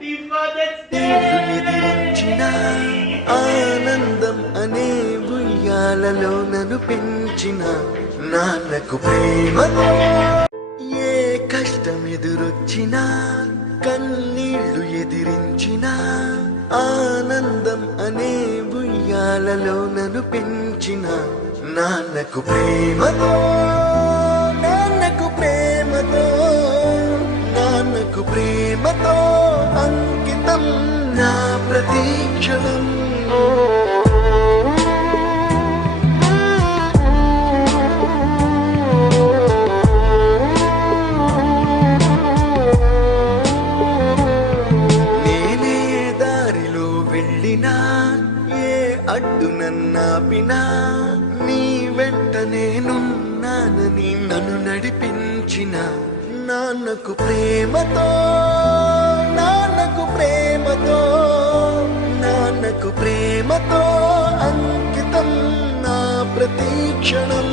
ఇల్లు ఎదిరించిన ఆనందం అనే ఉయ్యాలలో నన్ను పెంచిన నాన్నకు ప్రేమతో ఏ కష్టం ఎదురొచ్చినా కన్నీళ్లు ఎదిరించిన ఆనందం అనే ఉయ్యాలలో నన్ను పెంచిన నాన్నకు ప్రేమతో నాన్నకు ప్రేమతో నాన్నకు ప్రేమతో అంకితం నా ప్రతీక్షణం. నేనే దారిలో వెళ్ళినా ఏ అడ్డు నన్నాపినా నీ వెంట నేనున్నానని నన్ను నడిపించిన నాన్నకు ప్రేమతో నాన్నకు ప్రేమతో నాన్నకు ప్రేమతో అంకితం నా ప్రతీక్షణం.